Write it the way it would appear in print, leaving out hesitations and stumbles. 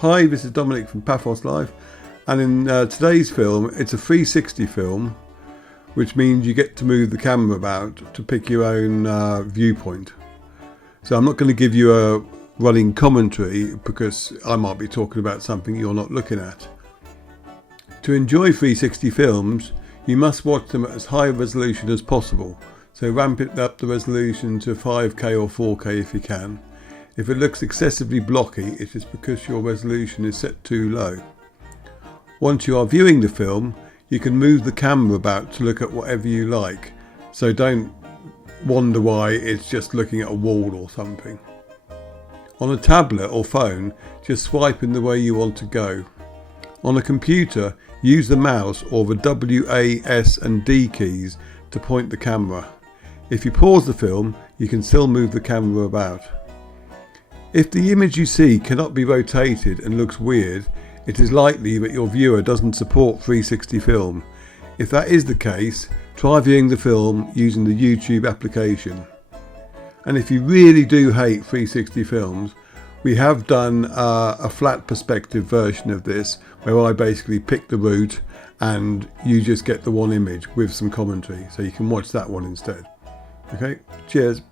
Hi, this is Dominic from Paphos Live, and in today's film, it's a 360 film, which means you get to move the camera about to pick your own viewpoint. So I'm not going to give you a running commentary because I might be talking about something you're not looking at. To enjoy 360 films, you must watch them at as high a resolution as possible, so ramp it up the resolution to 5K or 4K if you can. If it looks excessively blocky, it is because your resolution is set too low. Once you are viewing the film, you can move the camera about to look at whatever you like, so don't wonder why it's just looking at a wall or something. On a tablet or phone, just swipe in the way you want to go. On a computer, use the mouse or the W, A, S and D keys to point the camera. If you pause the film, you can still move the camera about. If the image you see cannot be rotated and looks weird, it is likely that your viewer doesn't support 360 film. If that is the case, try viewing the film using the YouTube application. And if you really do hate 360 films, we have done a flat perspective version of this where I basically pick the route and you just get the one image with some commentary, so you can watch that one instead. Okay, cheers.